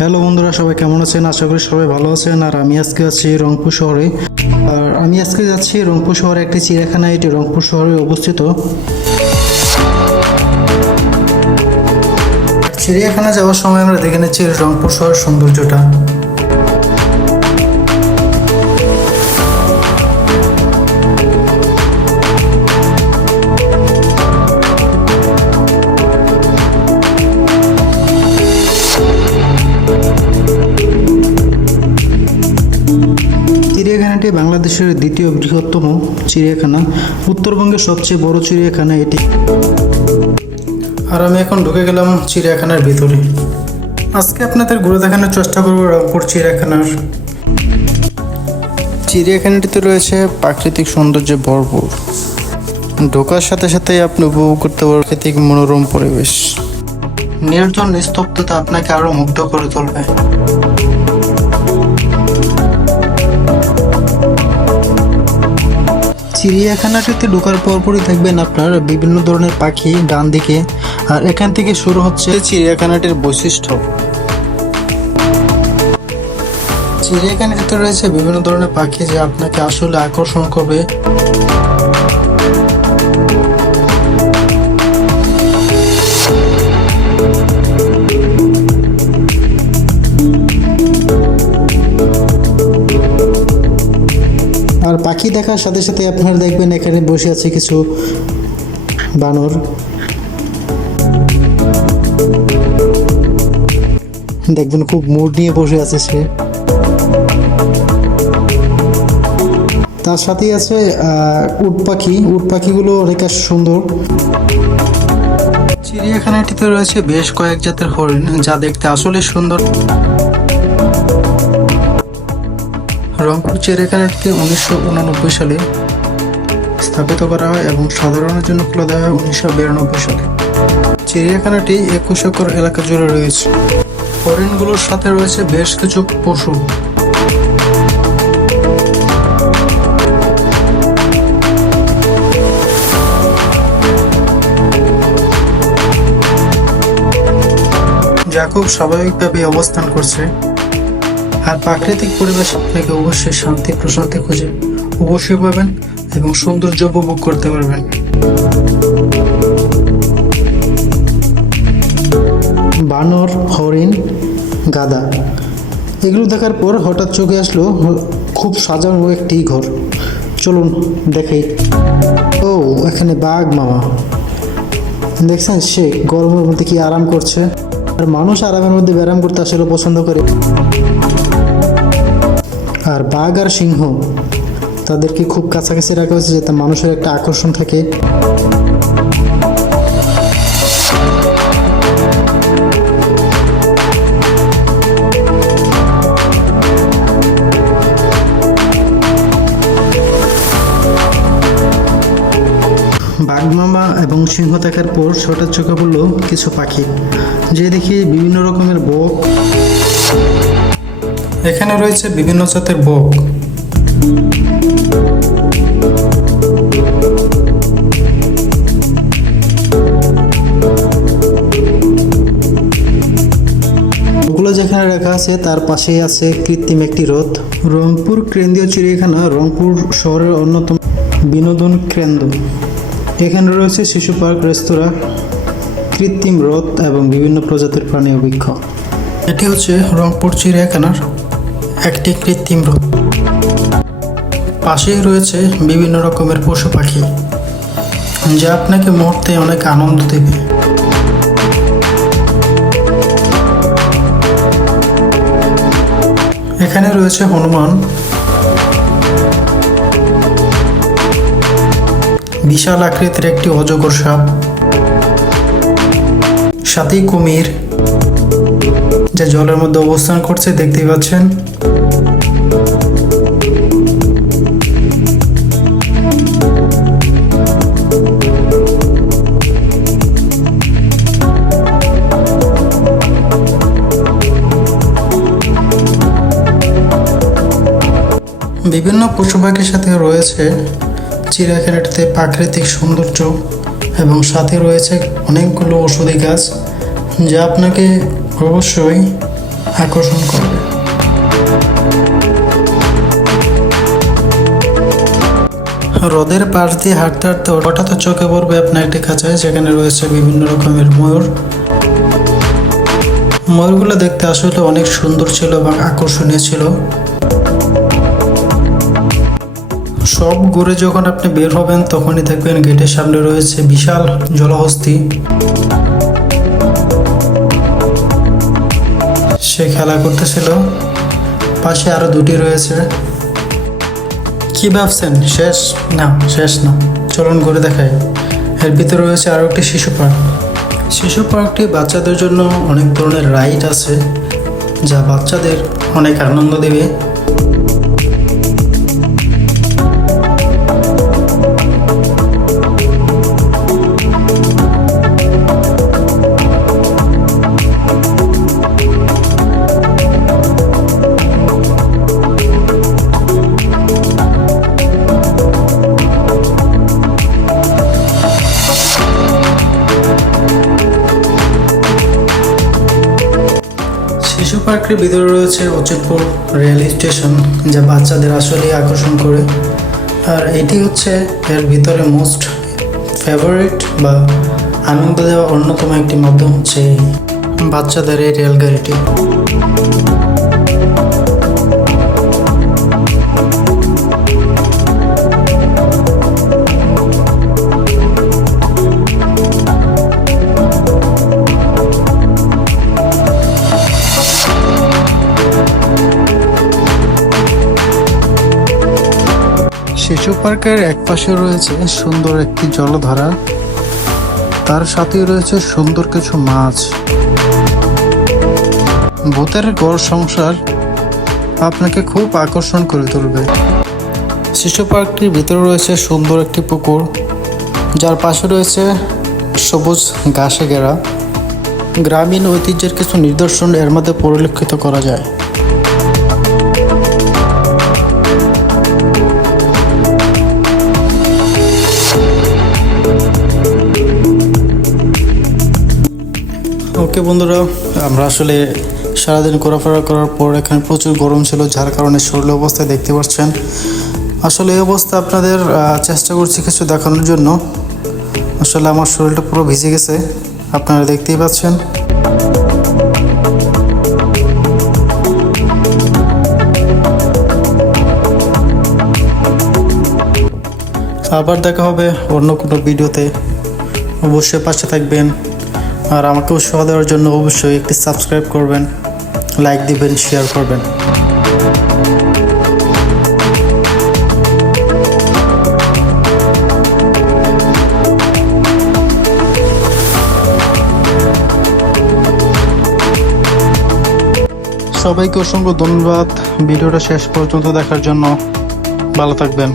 Hello বন্ধুরা, সবাই কেমন আছেন? আশা করি সবাই ভালো আছেন। আর আমি আজকে আছি রংপুর শহরে। আর আমি আজকে যাচ্ছি রংপুর শহরে একটি চিড়িয়াখানা। এটি রংপুর শহরে অবস্থিত। চিড়িয়াখানা যাওয়ার সময় আমরা দেখে নিচ্ছি রংপুর শহরের সৌন্দর্যটা। চিড়িয়াখানাটি বাংলাদেশের দ্বিতীয় বৃহত্তম চিড়িয়াখানা, উত্তরবঙ্গের সবচেয়ে বড় চিড়িয়াখানা এটি। আর আমি এখন ঢুকে গেলাম চিড়িয়াখানার ভিতরে। আজকে আপনাদের ঘুরে দেখানোর চেষ্টা করব রংপুর চিড়িয়াখানার। চিড়িয়াখানাটিতে রয়েছে প্রাকৃতিক সৌন্দর্যে ভরপুর। ঢোকার সাথে সাথে আপনি উপভোগ করতে পারবেন প্রাকৃতিক মনোরম পরিবেশ। নির্জন নিস্তব্ধতা আপনাকে আরো মুগ্ধ করে তুলবে। চিড়িয়াখানাটিতে ঢোকার পরপরই দেখবেন আপনার বিভিন্ন ধরনের পাখি ডান দিকে। আর এখান থেকে শুরু হচ্ছে চিড়িয়াখানাটির বৈশিষ্ট্য। চিড়িয়াখানাটিতে রয়েছে বিভিন্ন ধরনের পাখি যা আপনাকে আসলে আকর্ষণ করবে। আর পাখি দেখার সাথে সাথে আপনারা দেখবেন এখানে বসে আছে কিছু বানর। দেখবেন খুব মুড নিয়ে বসে আছে সে। তার সাথেই আছে উট পাখি। উট পাখিগুলো অনেক সুন্দর। চিড়িয়াখানাটিতে রয়েছে বেশ কয়েক জাতের হরিণ যা দেখতে আসলে সুন্দর। রংপুর চিড়িয়াখানাটিকে 1989 সালে স্থাপিত করা হয় এবং সাধারণের জন্য খোলা দেওয়া হয় 1992 সালে। চিড়িয়াখানাটি 21 একর এলাকা জুড়ে রয়েছে। হরিণগুলোর সাথে রয়েছে বেশ কিছু পশু। যা খুব স্বাভাবিকভাবে অবস্থান করছে। আর প্রাকৃতিক পরিবেশ আপনাকে অবশ্যই শান্তি প্রশান্তি খুঁজে অবশ্যই পাবেন এবং সৌন্দর্য উপভোগ করতে পারবেন। বানর, হরিণ, গাধা এগুলো দেখার পর হঠাৎ চোখে আসলো খুব সাজানো একটি ঘর। চলুন দেখাই। ও, এখানে বাঘ মামা দেখছেন, সে গরমের মধ্যে কি আরাম করছে। আর মানুষ আরামের মধ্যে ব্যায়াম করতে আসলে পছন্দ করে। আর বাঘ আর সিংহ তাদেরকে খুব কাছাকাছি রাখা হয়েছে যাতে মানুষের একটা আকর্ষণ থাকে। বাঘ মামা এবং সিংহ দেখার পর হঠাৎ চোখে পড়লো কিছু পাখি, যে দেখি বিভিন্ন রকমের বক। এখানে রয়েছে বিভিন্ন জাতের বক। ওগুলো যেখানে রাখা আছে তার পাশেই আছে কৃত্রিম একটি হ্রদ। রংপুর কেন্দ্রীয় চিড়িয়াখানা রংপুর শহরের অন্যতম বিনোদন কেন্দ্র। এখানে রয়েছে শিশু পার্ক, রেস্তোরাঁ, কৃত্রিম হ্রদ এবং বিভিন্ন প্রজাতির প্রাণী অভিজ্ঞ। এটি হচ্ছে রংপুর চিড়িয়াখানার একটি কৃত্রিম হ্রদ। পাশেই রয়েছে বিভিন্ন রকমের পশু পাখি যা আপনাকে মুহূর্তে অনেক আনন্দ দেবে। এখানে রয়েছে হনুমান, বিশাল আকৃতির একটি অজগর সাপ, সাথী কুমির যা জলের মধ্যে অবস্থান করছে, দেখতেই পাচ্ছেন। বিভিন্ন পশু পাখির সাথে রয়েছে চিড়িয়াখানাটিতে প্রাকৃতিক সৌন্দর্য এবং সাথে রয়েছে অনেকগুলো ঔষধি গাছ যা আপনাকে অবশ্যই আকর্ষণ করবে। হ্রদের পাশ দিয়ে হাঁটতে হাঁটতে হঠাৎ চোখে পড়বে আপনার একটি খাঁচায়, যেখানে রয়েছে বিভিন্ন রকমের ময়ূর। ময়ূরগুলো দেখতে আসলে অনেক সুন্দর ছিল এবং আকর্ষণীয় ছিল। সব ঘুরে যখন আপনি বের হবেন তখনই দেখবেন গেটের সামনে রয়েছে বিশাল জলহস্তী। সে খেলা করতেছিল। পাশে আরো দুটি রয়েছে। কি ভাবছেন শেষ? না, শেষ না, চলুন ঘুরে দেখাই। এর ভিতরে রয়েছে আরো একটি শিশু পার্ক। শিশু পার্কটি বাচ্চাদের জন্য অনেক ধরনের রাইড আছে, যা বাচ্চাদের অনেক আনন্দ দেবে। শিশু পার্কের ভিতরে রয়েছে অচিতপুর রেল স্টেশন, যা বাচ্চাদের আসলে আকর্ষণ করে। আর এটি হচ্ছে এর ভিতরে মোস্ট ফেভারিট বা আনন্দ দেওয়া অন্যতম একটি মাধ্যম হচ্ছে বাচ্চাদের এই রেলগাড়িটি। শিশু পার্কের এক পাশে রয়েছে সুন্দর একটি জলধারা, তার সাথেই রয়েছে সুন্দর কিছু মাছ। ভূতের ঘর সংসার আপনাকে খুব আকর্ষণ করে তুলবে। শিশু পার্কটির ভিতরে রয়েছে সুন্দর একটি পুকুর, যার পাশে রয়েছে সবুজ ঘাসে ঘেরা। গ্রামীণ ঐতিহ্যের কিছু নিদর্শন এর মধ্যে পরিলক্ষিত করা যায়। ওকে বন্ধুরা, আমরা আসলে সারাদিন ঘোরাফেরা করার পর এখানে প্রচুর গরম ছিল, যার কারণে শরীর অবস্থায় দেখতে পাচ্ছেন। আসলে এই অবস্থা আপনাদের চেষ্টা করছি কিছু দেখানোর জন্য। আসলে আমার শরীরটা পুরো ভিজে গেছে, আপনারা দেখতেই পাচ্ছেন। আবার দেখা হবে অন্য কোনো ভিডিওতে। অবশ্যই পাশে থাকবেন, আর আমাকে উৎসাহ দেওয়ার জন্য অবশ্যই একটি সাবস্ক্রাইব করবেন, লাইক দিবেন, শেয়ার করবেন। সবাইকে অসংখ্য ধন্যবাদ ভিডিওটা শেষ পর্যন্ত দেখার জন্য। ভালো থাকবেন।